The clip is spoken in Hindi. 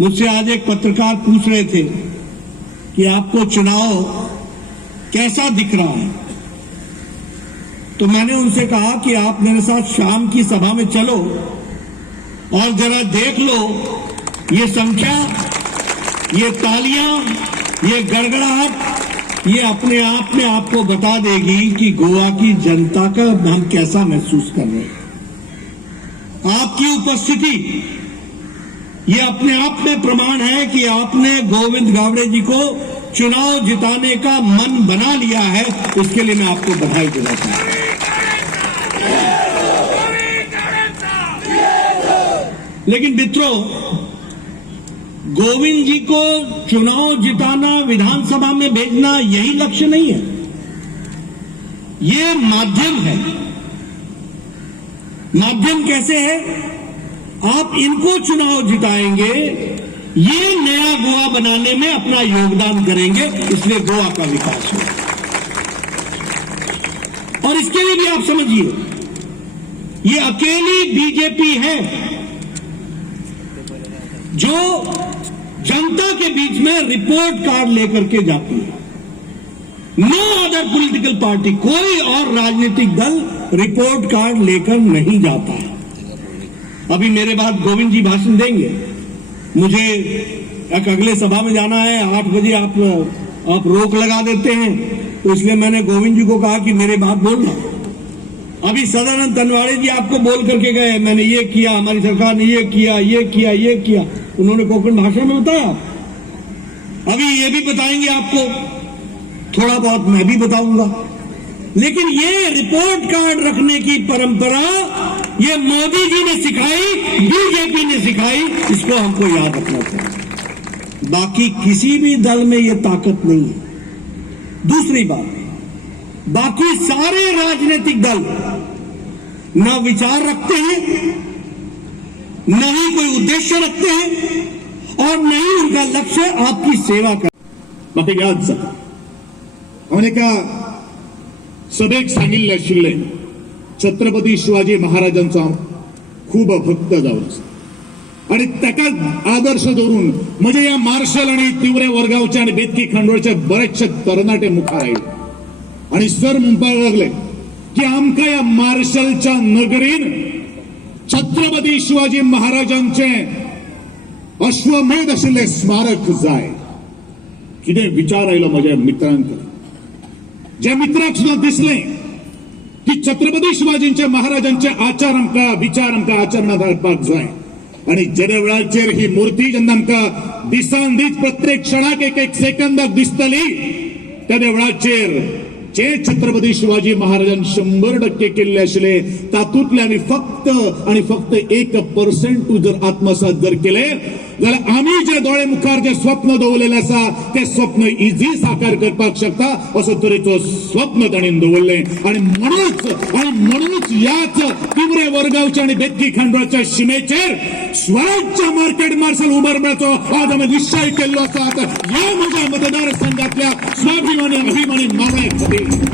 मुझसे आज एक पत्रकार पूछ रहे थे कि आपको चुनाव कैसा दिख रहा है, तो मैंने उनसे कहा कि आप मेरे साथ शाम की सभा में चलो और जरा देख लो ये संख्या, ये तालियां, ये गड़गड़ाहट, ये अपने आप में आपको बता देगी कि गोवा की जनता का हम कैसा महसूस कर रहे हैं। आपकी उपस्थिति ये अपने आप में प्रमाण है कि आपने गोविंद गावड़े जी को चुनाव जिताने का मन बना लिया है। इसके लिए मैं आपको बधाई देना चाहता हूं। लेकिन मित्रों, गोविंद जी को चुनाव जिताना, विधानसभा में भेजना यही लक्ष्य नहीं है, ये माध्यम है। माध्यम कैसे है? आप इनको चुनाव जिताएंगे, ये नया गोवा बनाने में अपना योगदान करेंगे, इसलिए गोवा का विकास होगा। और इसके लिए भी आप समझिए, ये अकेली बीजेपी है जो जनता के बीच में रिपोर्ट कार्ड लेकर के जाती है। नो अदर पॉलिटिकल पार्टी, कोई और राजनीतिक दल रिपोर्ट कार्ड लेकर नहीं जाता है। अभी मेरे बाद गोविंद जी भाषण देंगे, मुझे एक अगले सभा में जाना है, 8 बजे आप रोक लगा देते हैं, तो इसलिए मैंने गोविंद जी को कहा कि मेरे बाद बोलना। अभी सदानंद तनवाड़े जी आपको बोल करके गए, मैंने ये किया, हमारी सरकार ने ये किया, ये किया, ये किया, उन्होंने कोंकण भाषा में बताया। अभी ये भी बताएंगे आपको, थोड़ा बहुत मैं भी बताऊंगा। लेकिन ये रिपोर्ट कार्ड रखने की परंपरा ये मोदी जी ने सिखाई, बीजेपी ने सिखाई, इसको हमको याद रखना चाहिए। बाकी किसी भी दल में ये ताकत नहीं है। दूसरी बात, बाकी सारे राजनीतिक दल न विचार रखते हैं, न ही कोई उद्देश्य रखते हैं, और न ही उनका लक्ष्य आपकी सेवा कर। म्हाका याद जाता हांवें एका सभेक सांगिल्लें आशिल्लें, छत्रपती शिवाजी महाराजांचो हांव खूब भक्त जावन आसा आनी ताका आदर्श धरून म्हजे ह्या मार्शल आनी तिवरे वरगांवचे आनी बेतकी खांडोळचे बरेचशे तरणाटे मुखार आयले आनी सर म्हणपाक लागले की आमकां ह्या मार्शलच्या नगरीन छत्रपती शिवाजी महाराजांचे अश्वमेध आशिल्लें स्मारक जाय। कितें विचार आयलो म्हज्या मित्रांक, ज्या मित्राक सुद्दां दिसलें की छत्रपती शिवाजींचे महाराजांचे आचार आमकां, विचार आमकां आचरणांत हाडपाक जाय, आनी जे वेळाचेर ही मूर्ती जेन्ना आमकां दिसान दीस प्रत्येक क्षणाक एक सेकंदाक दिसतली, त्या वेळाचेर जे छत्रपती शिवाजी महाराजांनी 100% केल्ले आशिल्ले, तातूंतले आमी फक्त आनी फक्त 1% जर आत्मसात जर केले, जाल्यार आमी जे दोळे मुखार जे स्वप्न दवरलेले आसा ते स्वप्न इजी साकार करपाक शकता, असो तरेचो स्वप्न ताणें दवरलें। आनी म्हणूनच याच तिवरे वरगांवच्या आनी बेतकी खांडोळच्या शिमेचेर स्वराज्य मार्केट मार्शल उबारपाचो आज आमी निश्चय केल्लो आसा। ह्या म्हज्या मतदारसंघातल्या स्वाभिमानी अभिमानी मावळ्यां खातीर